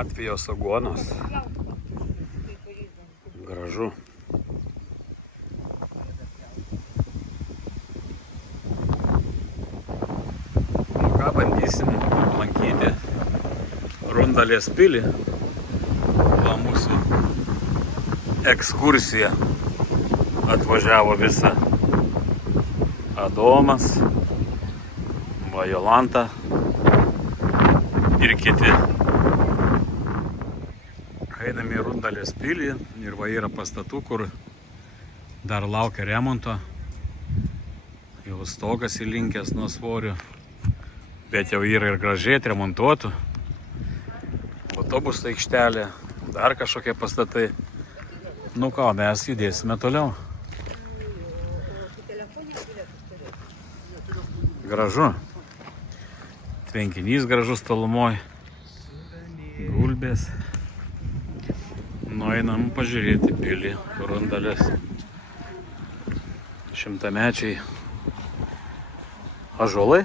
Latvijos aguonos. Gražu. Nu ką, bandysim aplankyti Rundalės pilį. Va mūsų ekskursija atvažiavo visa. Adomas, va Jolanta ir kiti. Einame į Rundalės pilį ir va yra pastatų, kur dar laukia remonto. Jau stogas įlinkęs nuo svorio, bet jau yra ir gražiai remontuotų. Autobusų aikštelė, dar kažkokie pastatai. Nu ką, mes judėsime toliau. Gražu. Tvenkinys gražus tolumoj. Gulbės. Nueinam pažiūrėti pilį Rundalės. Šimtamečiai ąžuolai.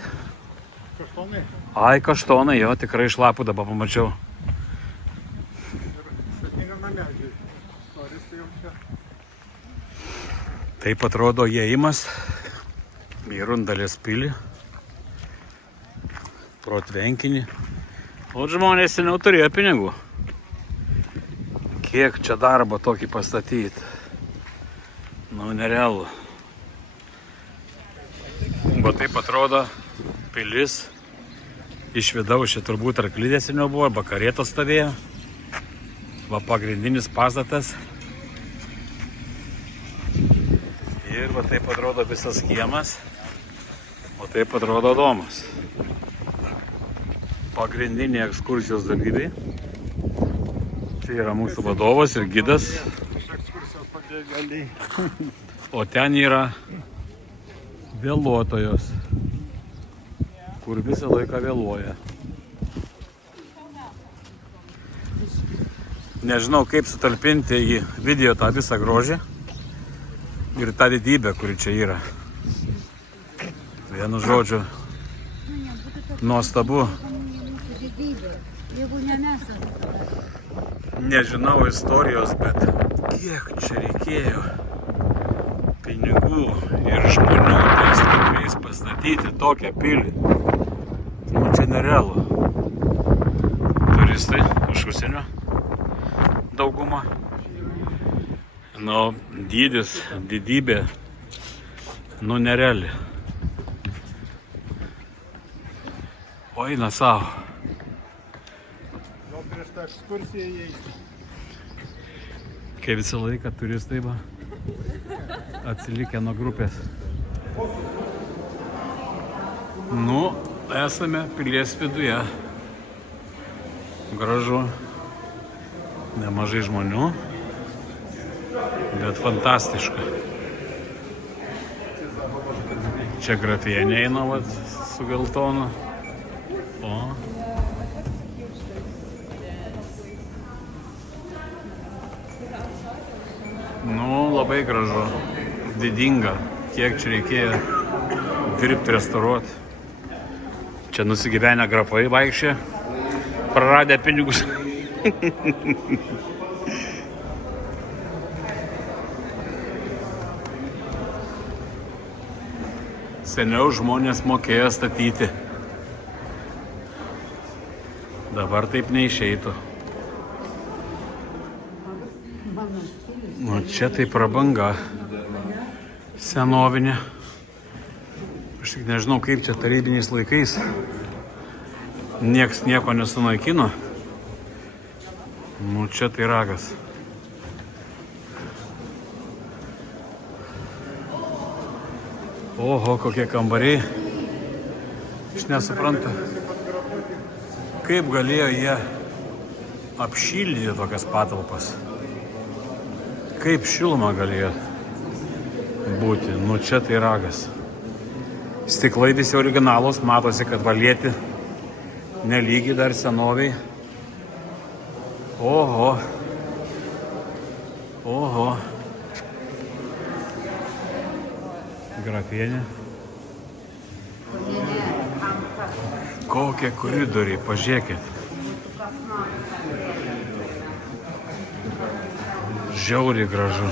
Kaštonai. Ai, kaštonai, jo, tikrai iš lapų dabar pamačiau. Taip atrodo įėjimas į Rundalės pilį. Pro tvenkinį. O žmonės seniau turėjo pinigų. Kiek čia darbo tokį pastatyti. Nu, nerealu. Va taip atrodo pilis. Iš vidaus čia turbūt arklidės seniau buvo, arba karietos stovėjo. Va pagrindinis pastatas. Ir va taip atrodo visas kiemas. O taip atrodo domas. Pagrindiniai ekskursijos dalyviai. Čia yra mūsų vadovas ir gidas. O ten yra vėluotojos, kur visą laiką vėluoja. Nežinau, kaip sutalpinti į video tą visą grožį ir tą didybę, kuri čia yra. Vienu žodžiu, nuostabu. Nežinau istorijos, bet kiek čia reikėjo pinigų ir žmonių tais laikais pastatyti tokią pilį. Nu čia nerealu. Turistai iš užsienio dauguma. Nu, dydis, didybė, nu nereali. O eina savo. Gal prieš tą ekskursiją įeiti. Kaip visą laiką turistai va atsilikę nuo grupės. Nu, esame pilies viduje. Gražu. Nemažai žmonių. Bet fantastiška. Čia grafienė eina vat, su geltonu. O. Nu, labai gražu. Didinga. Kiek čia reikėjo dirbti, restauruoti. Čia nusigyvenę grafai vaikščia. Praradę pinigus. Seniau žmonės mokėjo statyti. Dabar taip neišeitų. O čia tai prabanga. Senovinė. Aš tik nežinau, kaip čia tarybiniais laikais. Nieks nieko nesunaikino. Nu čia tai ragas. Oho, kokie kambariai. Aš nesuprantu, kaip galėjo jie apšildyti tokias patalpas. Kaip šiluma galėjo būti. Nu čia tai ragas. Stiklai visi originalūs, matosi, kad valėti nelygiai dar senoviai. Oho. Oho. Grafienė. Kokie koridoriai, pažiūrėkit. Žiauriai gražu.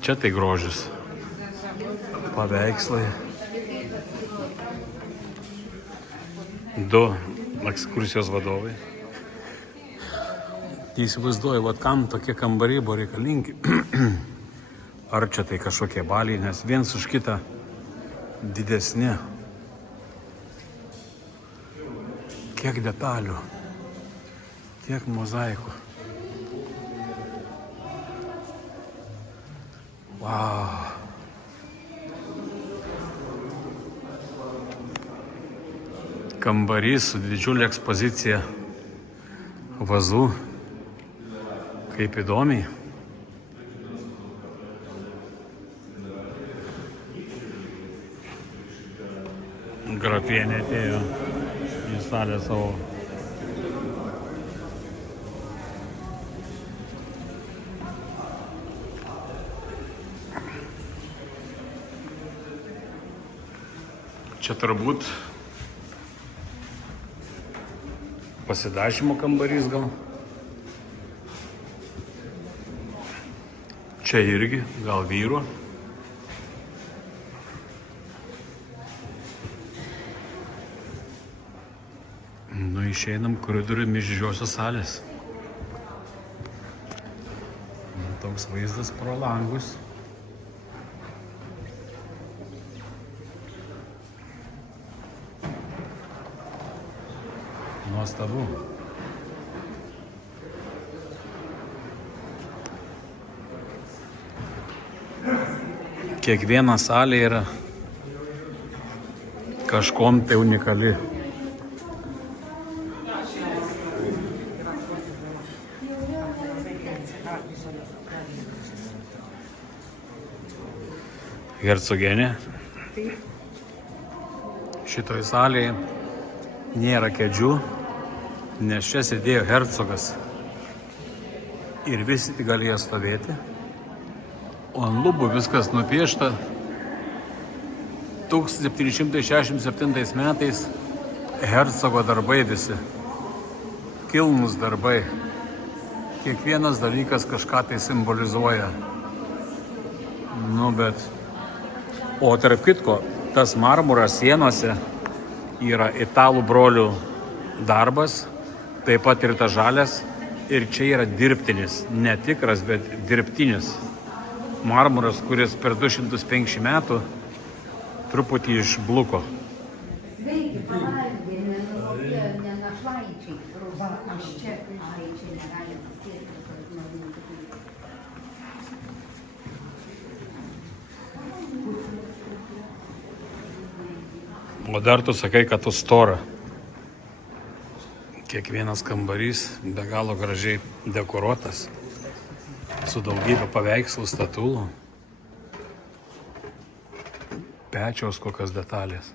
Čia tai grožis. Paveikslai. 2 ekskursijos vadovai. Įsivaizduoju, vat kam tokie kambariai buvo reikalingi. Ar čia tai kažkokie baliai, nes viens už kitą didesni. Kiek detalių, tiek mozaikų. Wow. Kambarys su didžiulė ekspozicija vazų. Kaip įdomiai. Grafienė atėjo į salę savo. Čia turbūt pasidažymo kambarys gal. Čia irgi gal vyro. Nu, išeinam koridoriumi iš didžiosios salės. Toks vaizdas pro langus. Nuostabu. Kiekviena salė yra kažkom tai unikali. Hercogienė. Šitoj salėje nėra kėdžių, nes čia sėdėjo hercogas ir visi galėjo stovėti. O ant lubų viskas nupiešta 1767 metais hercogo darbai visi. Kilnūs darbai. Kiekvienas dalykas kažką tai simbolizuoja. Nu, bet... O tarp kitko, tas marmuras sienose yra italų brolių darbas, taip pat ir tas žalias. Ir čia yra dirbtinis, ne tikras, bet dirbtinis marmuras, kuris per 250 metų truputį išbluko. Sveiki, pavalgė, ne našlaičiai. Va, aš čia, ai, čia negalima sėti, kad noriu. O dar tu sakai, kad tu stora. Kiekvienas kambarys be galo gražiai dekoruotas, su daugybė paveikslų, statulų, pečiaus kokios detalės.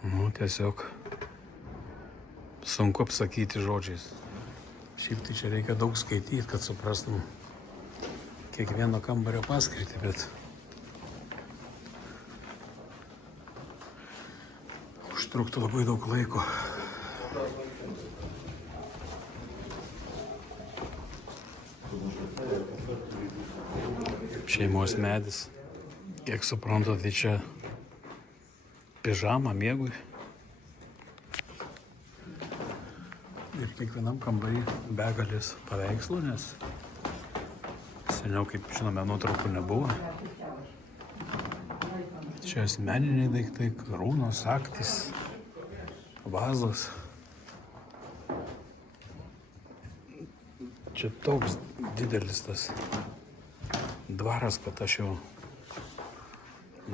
Nu, tiesiog sunku apsakyti žodžiais. Šiaip tai čia reikia daug skaityti, kad suprastum kiekvieno kambario paskirtį, bet užtruktų labai daug laiko. Šeimos medis. Kiek suprantu, tai čia pižama miegui. Ir kiekvienam kambarį begalės paveikslų, nes seniau, kaip žinome, nuotraukų nebuvo. Čia asmeniniai daiktai, karūnos, aktis, vazos. Čia toks didelis tas dvaras, kad aš jau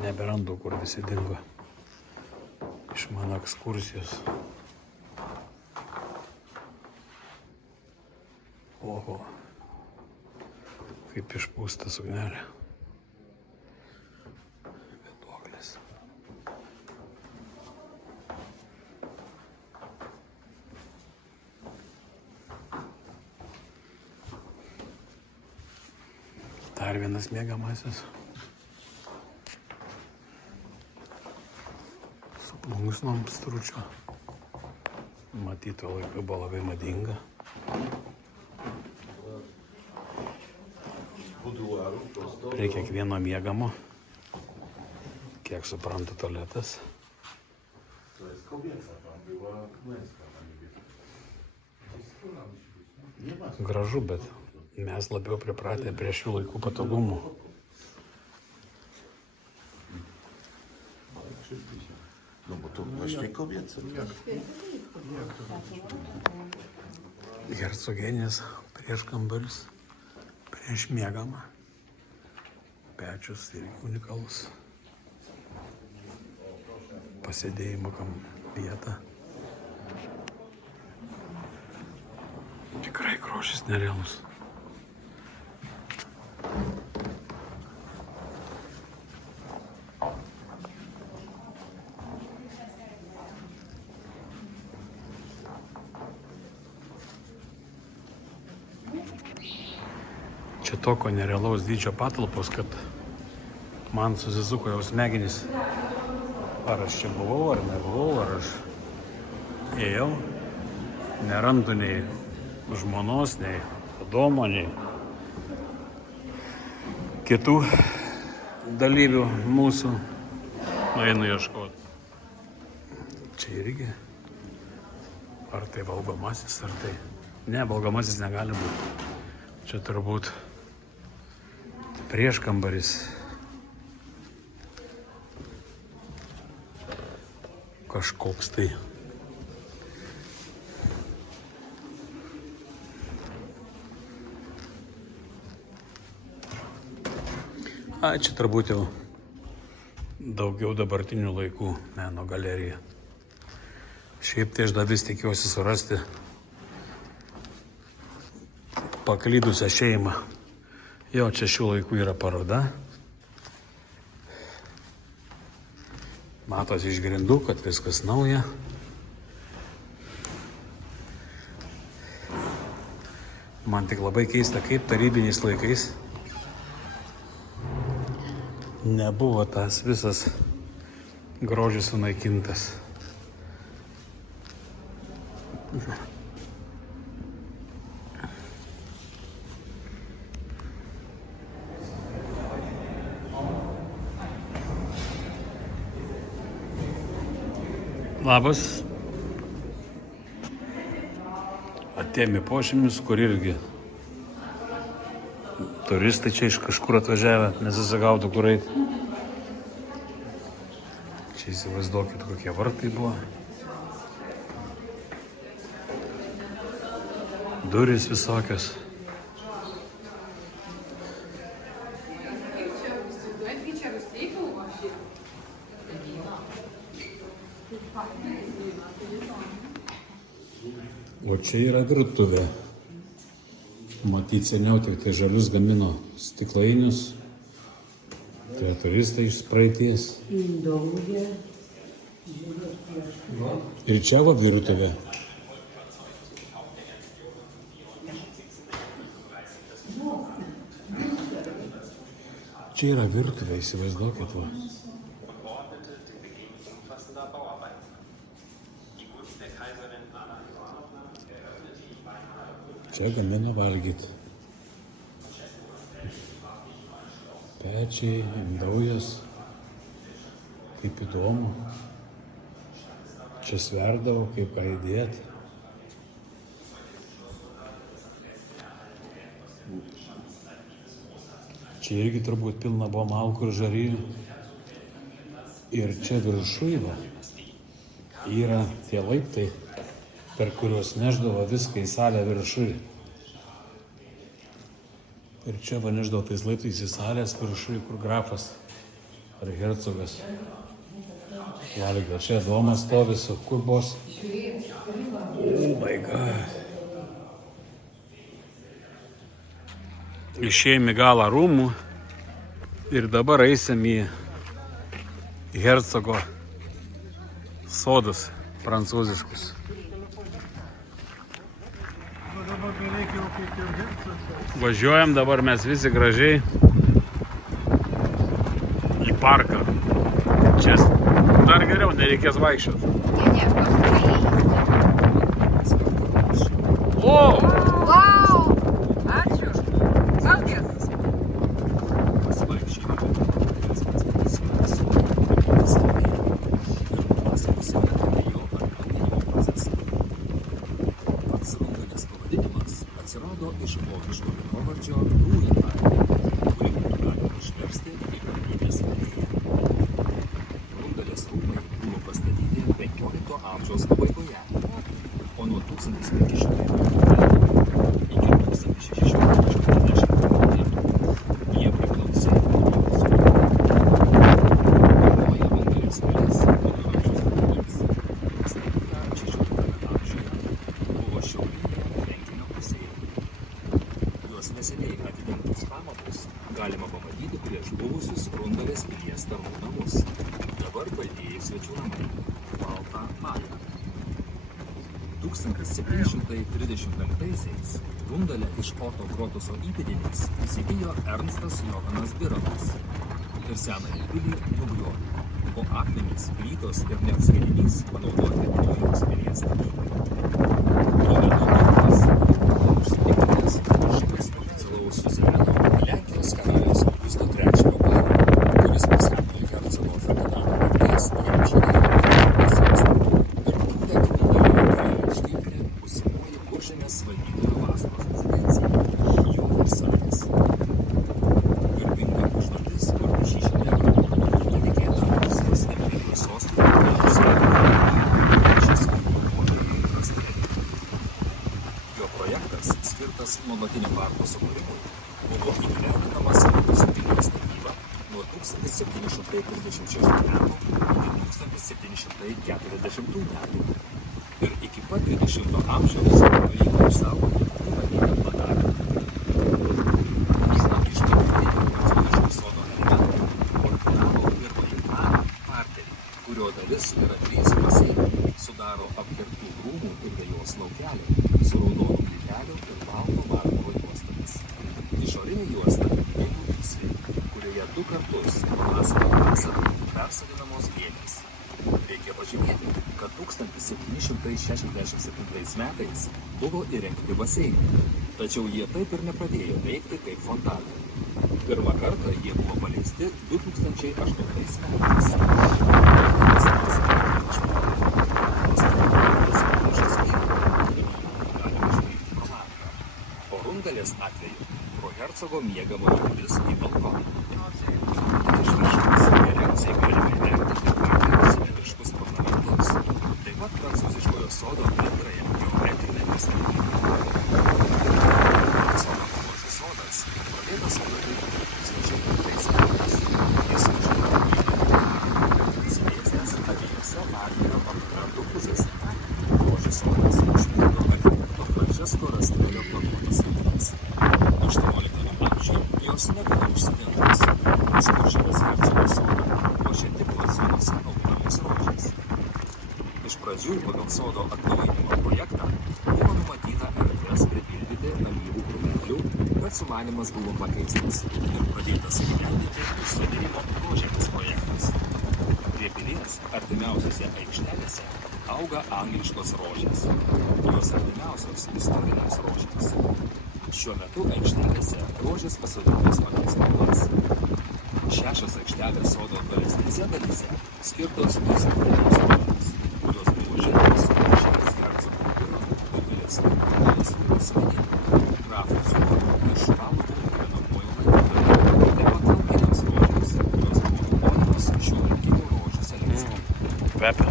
neberandu, kur visi dingo iš mano ekskursijos. Oho, kaip išpūsta suknelė. Vėduoklis. Dar vienas miegamasis. plunksnom stručio. Matyt, tuo laiku buvo labai madinga. Prie kiekvieno miegamo, kiek suprantu, tualetas. Gražu, bet mes labiau pripratę prie šių laikų patogumų. No bo to właśnie kobiece. Hercogienės prieškambaris, prieš miegamą. Pečius irgi unikalus. Pasėdėjimo vieta. Tikrai grožis nerealus. Čia tokio nerealaus dydžio patalpos, kad man susisuko jau smegenys. Ar aš čia buvau, ar nebuvau, ar aš ėjau. Nerandu nei žmonos, nei Adomo, nei kitų dalyvių mūsų. Einu ieškoti. Čia irgi. Ar tai valgomasis, ar tai... Ne, valgomasis negali būti. Čia turbūt prieškambaris. Kažkoks tai. Čia turbūt jau daugiau dabartinių laikų meno galerija. Šiaip tai aš dar vis tikiuosi surasti paklydusią šeimą. Jo, čia šių laikų yra paroda. Matosi iš grindų, kad viskas nauja. Man tik labai keista, kaip tarybiniais laikais nebuvo tas visas grožis sunaikintas. Labas. Atėjom į požemius, kur irgi turistai čia iš kažkur atvažiavę, nesusigautų kur eiti. Čia įsivaizduokit, kokie vartai buvo. Durys visokios. O čia yra virtuvė. Matyt, seniau tik tai žalius gamino stiklainius. Tai turistai iš praeities. Ir čia va virtuvė. Čia yra virtuvė, įsivaizduokit va. Čia gamina valgyti. Pečiai, indaujas. Kaip įdomu. Čia sverdavo, kaip ką įdėti. Čia irgi turbūt pilna buvo malkų ir žarijų. Ir čia viršuj va yra tie laiptai, per kuriuos neždavo viską į salę viršuj. Ir čia va neždavo tais laiptais į salės viršuj, kur grafas ar hercogas. Valgė, čia Adomas stovi su kur bos. Oh my God. Išėjom į galą rūmų ir dabar eisim į hercogo sodus prancūziškus. Važiuojam dabar mes visi gražiai į parką. Čia dar geriau, nereikės vaikščioti. Ne, paskui eisi. O! Vau! Ačiū. Valgės. Atsirado iš vokiško vietovardžio Rūjenhaimė, kurį būtų galima išversti į ramybės alėją. Rundalės rūmai buvo pastatyti 15 amžiaus pabaigoje, o nuo 1500 iki 1680 metų jie priklausė Rundalės rūmai. Pirmoji Rundalės pilis viduramžių statinys, pastatyta 16 amžiuje, buvo šiaurinėje tvenkinio pusėje. Juos neseniai atidengtus pamatus galima pamatyti prieš buvusius Rundalės pilies tarnų namus. Dabar baltieji svečių namai. Balta Maja. 1735-aisiais Rundalę iš Oto Grotuso įpėdinis įsigijo Ernstas Johanas Biralas ir senąją pilį nugriovė, o akmenys, plytos ir net sviedinys panaudoti naujos pilies statybai. Tuo metu Biralas buvo užsitikrinęs viršūnės oficialaus suzereno Lenkijos karaliaus Augusto III paramą, kuris po senojo hercogo Ferdinando mirties jam žadėjo Rundalės sostą. Ir būtent Rundalėje galėjo iškilti būsimoji Kuržemės valdytojo vasaros rezidencija – jo Versalis. Garbinga užduotis kurti šį šedevrą įtikėta Rusijos imperijos sostinė šis jo projektas, skirtas nuolatiniam parko sukūrimui, buvo įgyvendinamas Lietuvos pilies statyba nuo 1736 metų iki 1740 metų. Ir iki pat 20 amžiaus pavyko išsaugoti numatytą planavimą. Vieną iš pagrindinių Prancūziško sodo elementų originalo ir vaizduojamą parterį, kurio dalis yra 3 baseinai, sudaro apkertų rūmų ir vejos laukelį su raudonų plytelių ir balto marmuro juostomis. Išorinė juosta gėlių lysvė, kurioje 2 kartus pavasario vasarą persodinamos gėlės. Reikia pažymėti, kad 1767 metais buvo įrengti baseinai, tačiau jie taip ir nepradėjo veikti kaip fontanai. Pirmą kartą jie buvo paleisti 2008 metais. O Rundalės atveju pro hercogo miegamojo duris į balkoną. Iš viršaus geriausiai galime įvertinti parterio simetriškus ornamentus, taip pat prancūziškojo sodo bendrąją geometrinę perspektyvą. Sodo Rožių sodas pradėtas statyti 2005 metais. Jis užima išsidėstęs abiejose parterio aptvartų pusėse. Rožių sodas užpildo architekto Francesco Rastrelio planuotas statybas. 18 amžiuje jos nebuvo užsidengusios, nes Kuržemės hercogo sodą puošė tik lazūnuose auginamos rožės. Iš pradžių pagal sodo atnaujinimo projektą buvo numatyta erdves pripildyti alyvų krūmelių, bet sumanymas buvo pakeistas ir pradėtas įgyvendinti užsodinimo rožėmis projektas. Prie pilies artimiausiose aikštelėse auga angliškos rožės. Jos artimiausios istorinėms rožėms. Šiuo metu aikštelėse rožės pasodintos pagal spalvas. 6 aikštelės sodo tolesnėse dalyse skirtos istorinėms rožėms, kurios buvo žinomos Kuržemės hercogo Biro ir vėlesnių Rundalės rūmų savininkų, grafų Zuoko ir Švalutų gyvenamuoju valdytoju, taip pat laukinėms rožėms, kurios buvo naudojamos šiuolaikinių rožių selekcijai. Kvepia.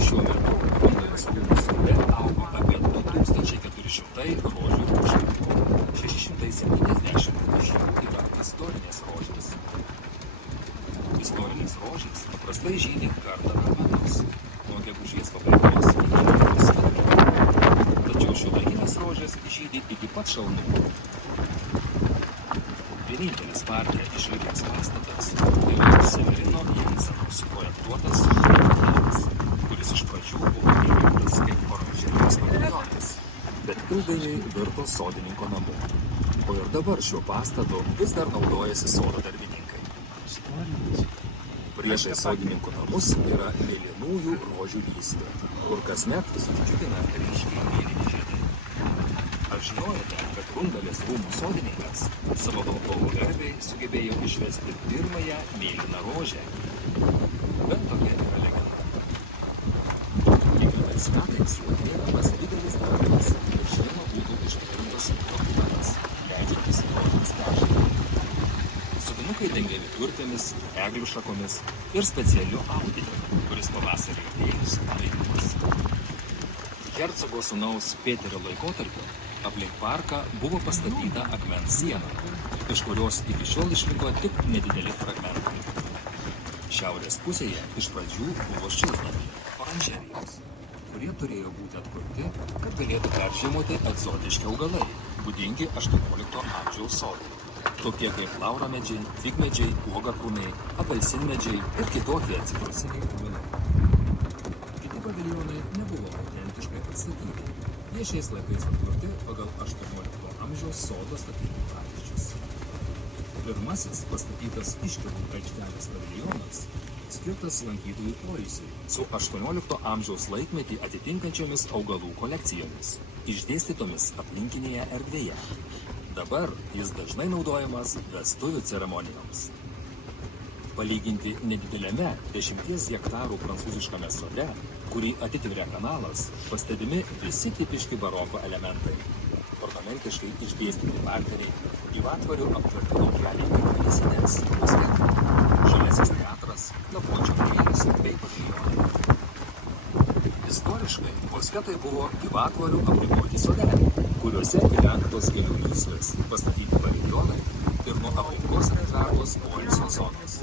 Šiuo metu Rundalės rūmų sode augo apie 2400 rožių rūšių. 670 iš jų yra istorinės rožės. Istorinės rožės paprastai žydi kartą per metus, nuo gegužės pabaigos iki liepos vidurio. Tačiau šiuolaikinės rožės žydi iki pat šalnų. Vienintelis parke išlikęs pastatas yra Severino Jenseno suprojektuotas namas, kuris iš pradžių buvo įrengtas kaip oranžerijos paviljonas, bet ilgainiui virto sodininko namu. O ir dabar šiuo pastatu vis dar naudojasi sodo darbininkai. Priešai sodininkų namus yra mėlynųjų rožių lystė, kur kasmet sudžiugina ryškiai mėlyni žiedai. Ar žinojote, kad Rundalės rūmų sodininkas savo valdovų garbei sugebėjo išvesti pirmąją mėlyną rožę? Bent tokia yra legenda. Kiekvienais metais atliekamas didelis darbas, kad žiemą būtų išpildytas dokumentas, leidžiantis rožėms peržiūrėti. Sodinukai dengiami turtėmis, eglių šakomis ir specialiu audiniu, kuris pavasarį atėjus laikomas. Hercogo sūnaus Pėterio laikotarpiu aplink parką buvo pastatyta akmens siena, iš kurios iki šiol išliko tik nedideli fragmentai. Šiaurės pusėje iš pradžių buvo šiltnamiai, oranžerijos, kurie turėjo būti atkurti, kad galėtų peržiemoti egzotiški augalai, būdingi 18 amžiaus sodai, tokie kaip lauramedžiai, figmedžiai, uogakrūmiai, apelsinmedžiai ir kitokie citrusiniai augalai. Kiti paviljonai nebuvo autentiškai atstatyti. Jie šiais laikais atkurti pagal 18 amžiaus sodo statybų pavyzdžius. Pirmasis pastatytas Iškilų aikštelės paviljonas skirtas lankytojų poilsiui su 18 amžiaus laikmetį atitinkančiomis augalų kolekcijomis, išdėstytomis aplinkinėje erdvėje. Dabar jis dažnai naudojamas vestuvių ceremonijoms. Palyginti nedideliame 10 hektarų prancūziškame sode, kurį atitveria kanalas, pastebimi visi tipiški baroko elementai. Ornamentiškai išdėstyti parteriai, gyvatvarių aptverti laukeliai ir pavėsinės, bosketai, žaliasis teatras, lapuočio muziejus bei paviljonai. Istoriškai bosketai buvo gyvatvarių apriboti sodeliai, kuriuose įrengtos gėlių lysvės, pastatyti paviljonai ir nuo aplinkos rezervuos poilsio zonos.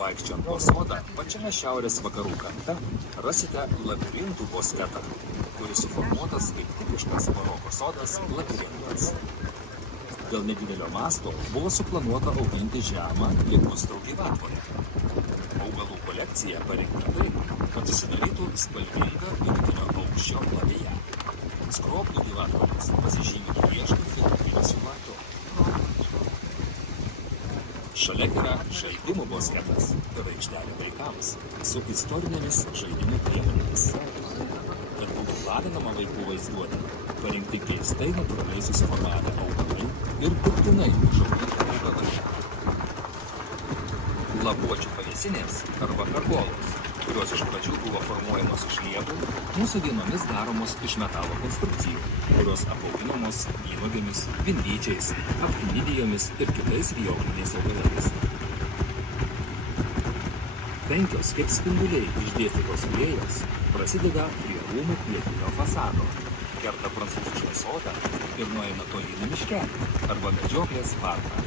Vaikščiant po sodą, pačiame šiaurės vakarų kampe rasite labirintų bosketą, kuris suformuotas kaip tipiškas baroko sodas labirintas. Dėl nedidelio masto buvo suplanuota auginti žemą ligustrų gyvatvorę. Augalų kolekcija parengta taip, kad susidarytų spalvinga vidutinio aukščio lavėja. Skroblų gyvatvorės pasižymi griežtų filtriniu siluetu. Šalia yra žaidimų bosketas ir aikštelė vaikams su istorinėmis žaidimų priemonėmis. Kad būtų lavinama vaikų vaizduotė, parinkti keistai natūraliai susiformavę augalai ir dirbtinai užauginti augalai. Lapuočių pavėsinės arba pergolos, kurios iš pradžių buvo formuojamos iš liepų, mūsų dienomis daromos iš metalo konstrukcijų, kurios apauginamos vynuogėmis, vinvyčiais, aptinidijomis ir kitais vijaukliniais augalais. 5 kaip spinduliai išdėstytos alėjos prasideda prie rūmų pietinio fasado, kerta prancūzišką sodą ir nueina tolyn į miškelį arba medžioklės parką.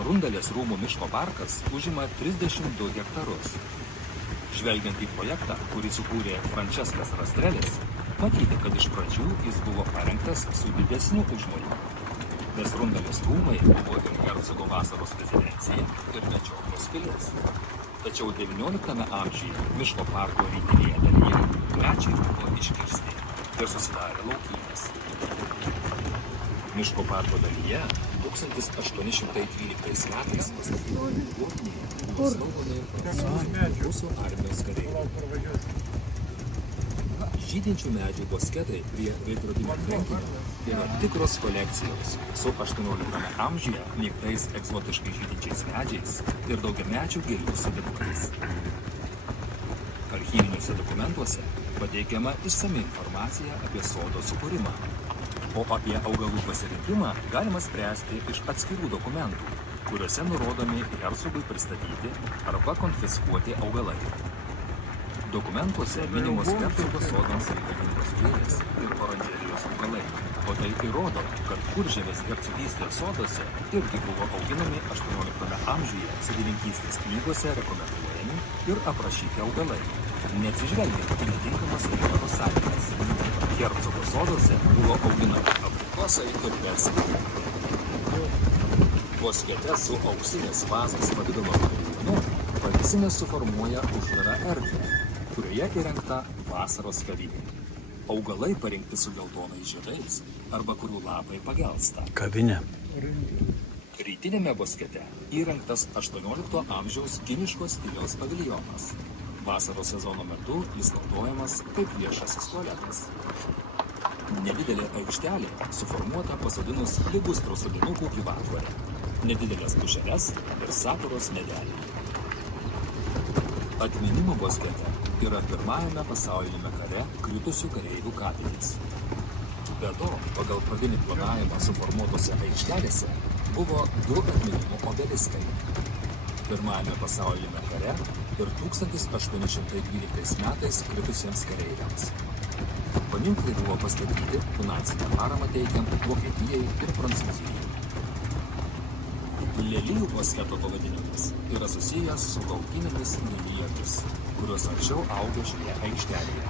Rundalės rūmų miško parkas užima 32 hektarus. Žvelgiant į projektą, kurį sukūrė Franceskas Rastrelis, matyti, kad iš pradžių jis buvo parengtas su didesniu užmoju. Nes Rundalės rūmai buvo ir hercogo vasaros rezidencija ir medžioklės pilis. Tačiau XIX amžiuje miško parko rytinėje dalyje medžiai buvo iškirsti ir susidarė laukynės. Miško parko dalyje 1812 metais pastatyti kurtiniai buvo slaugomi Rusų armijos kariai. Žydinčių medžių bosketai prie veidrodinio tvenkinio yra tikros kolekcijos su 18 amžiuje mėgtais egzotiškai žydinčiais medžiais ir daugiamečių gėlių sodinukais. Archyviniuose dokumentuose pateikiama išsami informacija apie sodo sukūrimą, o apie augalų pasirinkimą galima spręsti iš atskirų dokumentų, kuriuose nurodomi hercogui pristatyti arba konfiskuoti augalai. Dokumentuose minimos hercogo sodams reikalingos gėlės ir oranžerijos augalai, o tai įrodo, kad Kuržemės hercogystės soduose irgi buvo auginami 18 amžiuje sodininkystės knygose rekomenduojami ir aprašyti augalai, neatsižvelgiant į netinkamas klimato sąlygas. Hercogo soduose buvo auginami abrikosai ir persikai. Boskete su auksinės vazos pavidalo paviljonu pavėsinės suformuoja uždarą erdvę, kurioje įrengta vasaros kavinė. Augalai parinkti su geltonais žiedais arba kurių lapai pagelsta. Kavinė. Rytinėme boskete įrengtas 18 amžiaus kiniško stiliaus paviljonas. Vasaros sezono metu jis naudojamas kaip viešasis tualetas. Nedidelė aikštelė suformuota pasodinus ligustrų sodinukų gyvatvorę, nedidelės pušeles ir sakuros medelį. Atminimo boskete yra Pirmajame pasauliniame kare kritusių kareivių kapinės. Be to, pagal pradinį planavimą suformuotose aikštelėse buvo 2 atminimo obeliskai. Pirmajame pasauliniame kare ir 1812 metais kritusiems kareiviams. Paminklai buvo pastatyti finansinę paramą teikiant Vokietijai ir Prancūzijai. Lelijų bosketo pavadinimas yra susijęs su laukinėmis lelijomis, kurios anksčiau augo šioje aikštelėje.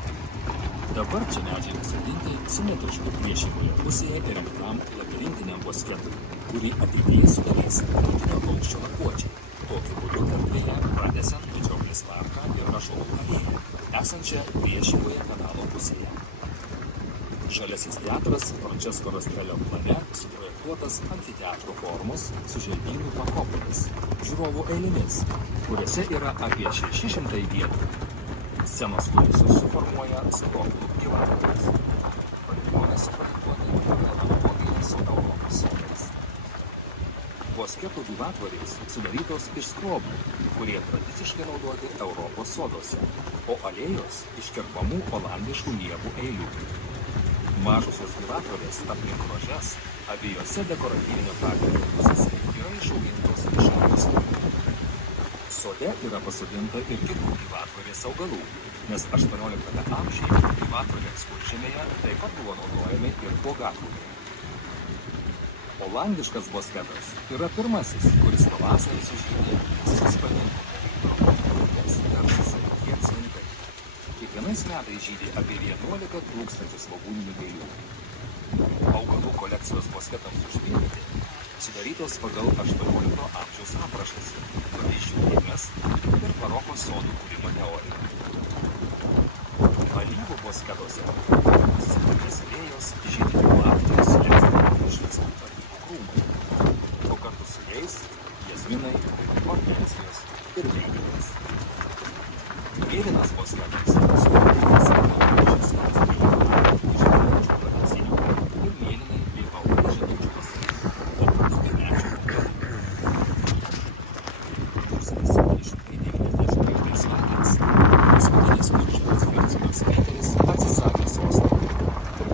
Dabar čia medžiai pasodinti simetriškai priešingoje pusėje įrengtam labirintiniam bosketui, kurį ateityje sudarys vidutinio aukščio lapuočiai. Tokiu būdu erdvėje pratęsiant medžioklės parką ir ąžuolų alėją, esančią priešingoje kanalo pusėje. Žaliasis teatras Frančesko Rastrelio plane suprojektuotas amfiteatro formos su želdynų pakopomis, žiūrovų eilėmis, kuriuose yra apie 600 vietų. Scenos kulisus suformuoja stoglų gyvatvorės. Paviljonas projektuoti pagal analogiją su Europos sodais. Bosketų gyvatvorės sudarytos iš skroblų, kurie tradiciškai naudoti Europos soduose, o alėjos iš kerpamų olandiškų liepų eilių. Mažosios gyvatvorės aplink rožes abiejose dekoratyvinio pagrindo pusėse yra išaugintos iš anksto. Sode yra pasodinta ir kitų gyvatvorės augalų, nes 18 amžiuje gyvatvorės Kuržemėje taip pat buvo naudojami ir uogakrūmiai. Olandiškas bosketas yra pirmasis, kuris pavasarį sužydė visus spalvintų grupės garsisai hiacintai. Kiekvienais metais žydi apie 11 000 svogūninių gėlių. Augalų kolekcijos bosketams užpildyti sudarytos pagal 18 amžiaus aprašas, pavyzdžių dėmes ir baroko sodų kūrimo teoriją. Alyvų bosketuose susitikės alėjos žydi Latvijos lėkstų išvestų alyvų krūmai, o kartu su jais jazminai, hortenzijos ir veigelės. Mėlynas bosketas suformuotas augalų žąstelės žieduočių tradicijų ir mėlynai bei baltai žieduočių pasai, o produktai medžių augalai. 1795 metais paskutinis Kuržemės hercogas Peteris atsisakė sostą.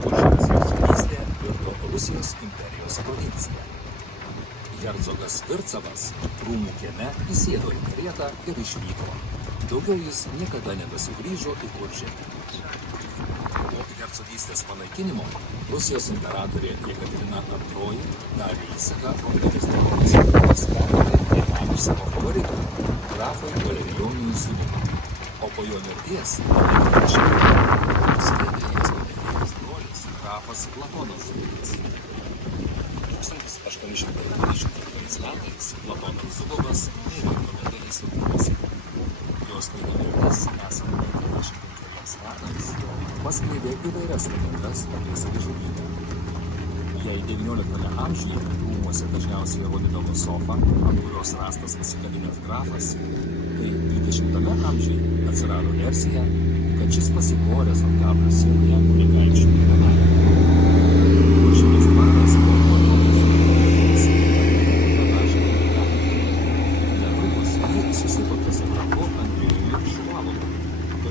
Kuržemės hercogystė virto Rusijos imperijos provincija. Hercogas Vircavas rūmų kieme įsėdo į karietą ir išvyko. Daugiau jis niekada nebesugrįžo į Kuržemę. Po hercogystės panaikinimo Rusijos imperatorė Jekaterina II davė įsaką organizuoti sąjungos perdavė vienam iš savo favoritų, grafui Valerijonui Zubovui. O po jo mirties nusileidė jos patekėjęs brolis, grafas Platonas Zubovas. 1822 metais Platonas Zubovas mirė nuodėmės rūmuose. Jos mirtis, esant 55 metams, paskleidė įvairias legendas apie savižudybę. Jei XIX amžiuje rūmuose dažniausiai rodydavo sofą, ant kurios rastas pasikabinęs grafas, tai XX amžiuje atsirado versija, kad šis pasikoręs ant kablio sienoje kunigaikščių gyvenamajame. Kuržemės dvaras buvo planuotas netrukus jį susituokė su grafu Andrejumi Šuvalovu.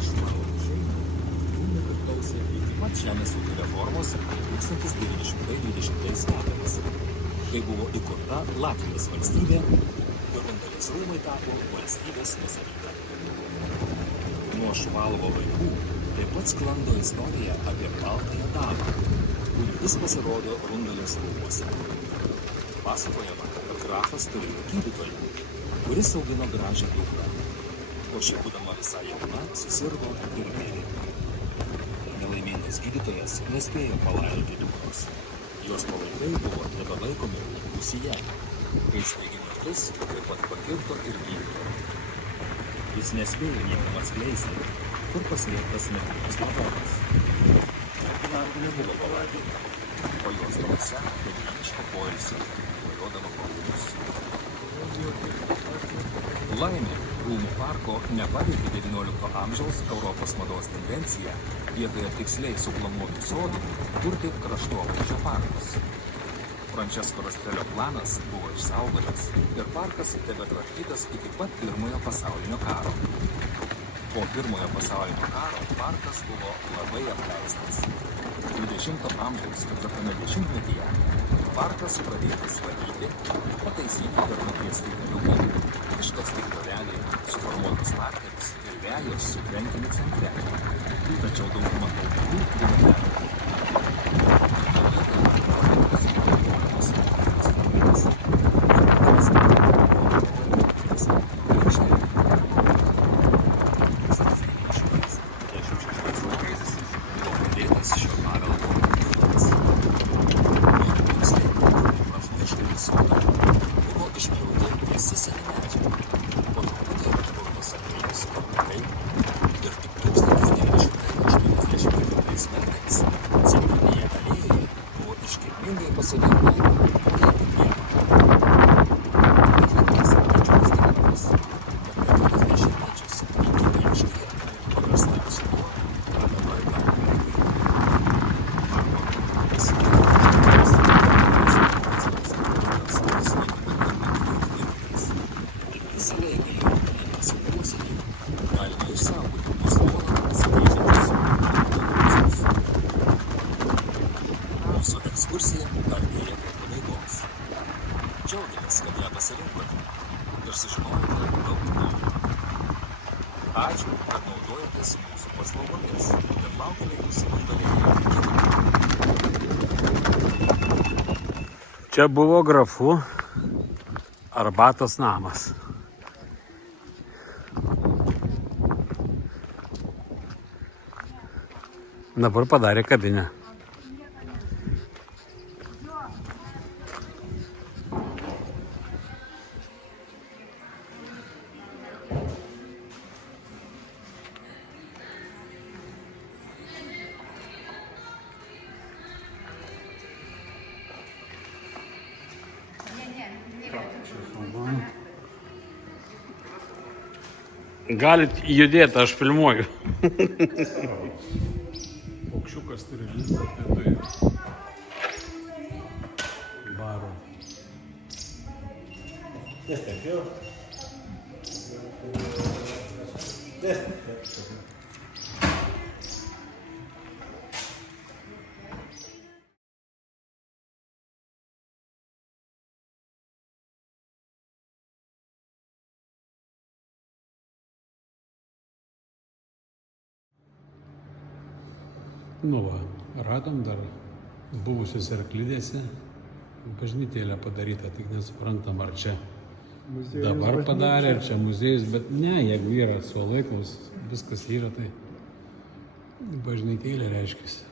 Šuvalovų šeimai priklausė iki pat žemės ūkio reformos 1920 metais. Kai buvo įkurta Latvijos valstybė, Rundalės rūmai tapo valstybės nuosavybė. Nuo Šuvalovo laikų taip pat sklando istorija apie baltąją damą, kuri vis pasirodo Rundalės rūmuose. Pasakojama, kad grafas turėjo gydytoją, kuris augino gražią dukrą, o ši būdama visai jauna susirgo ir mirė. Nelaimingas gydytojas nespėjo palaidoti dukros. Jos palaikai buvo nebelaikomi rūsyje. Kai staigiai mirtis taip pat pakirto ir gydytoją. Jis nespėjo niekam atskleisti, kur paslėptas mirtinas lavonas. Mergina nebuvo palaidota, o jos namuose kaimyniško poilsio klajodavo po rūmus. Laimė, Rūmų parko nepaveikė XIX amžiaus Europos mados tendencija vietoje tiksliai suplanuotų sodų kurti kraštovaizdžio parkus. Francesco Rastrelio planas buvo išsaugotas ir parkas tebetvarkytas iki pat Pirmojo pasaulinio karo. Po Pirmojo pasaulinio karo parkas buvo labai apleistas. 20 amžiaus 40-metyje parkas pradėtas valyti, pataisyti ir nutiesti keliukai, iškasti griovelį, suformuotas parkeris ir vejos su tvenkiniu centre. Tačiau dauguma augalų buvo perėję. Ekskursija artėja prie pabaigos. Džiaugiamės, kad ją pasirinkote ir sužinojote daug naujo. Ačiū, kad naudojatės mūsų paslaugomis ir laukiame jūsų galerijoje. Čia buvo grafų arbatos namas. Dabar padarė kavinę. Galit judėti, aš filmuoju. Paukščiukas turi lizdą viduje. Baro. Nu va, radom dar buvusios Arklidėse bažnytėlę padarytą, tik nesuprantam, ar čia dabar padarė, ar čia muziejus, bet ne, jeigu yra suolaiklaus, viskas yra, tai bažnytėlė reiškiasi.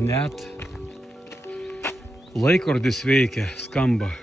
Net laikrodis veikia, skamba.